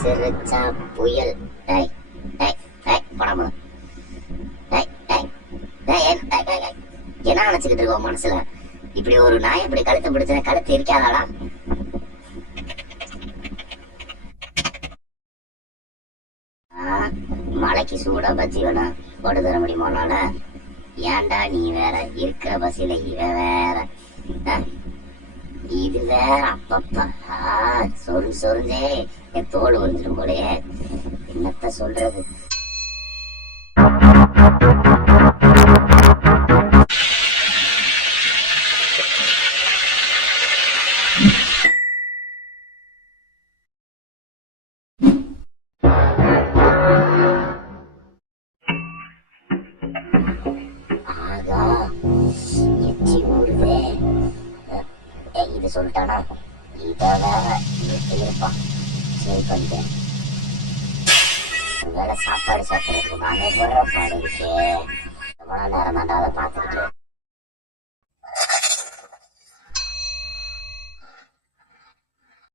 சிரிச்சா புயல். என்ன நினைச்சுக்கிட்டு இருக்கோம் மனசுல? இப்படி ஒரு நாய் இப்படி கழுத்து பிடிச்ச கழுத்து இருக்காதாடா? மலைக்கு சூடா பஜ்ஜி வேணா போட்டு தர முடியுமானால? ஏன்டா நீ வேற இருக்கிற பசியில இவ வேற இது வேற அப்பப்பா சொரிஞ்சே என் தோல் உறிஞ்சிடும் போலயே. என்னத்த சொல்றது? ஆகா எச்சி ஊறுதே. இது சொல்லிட்டானா? இத வேற இருப்பான். சரி பண்ணிட்டேன். வேலை சாப்பாடு சாப்பிடுறதுக்கு நானே போடுற பாடு இருக்கே. எவ்வளவு நேரம் தாண்டா அதை பார்த்துக்கிட்டு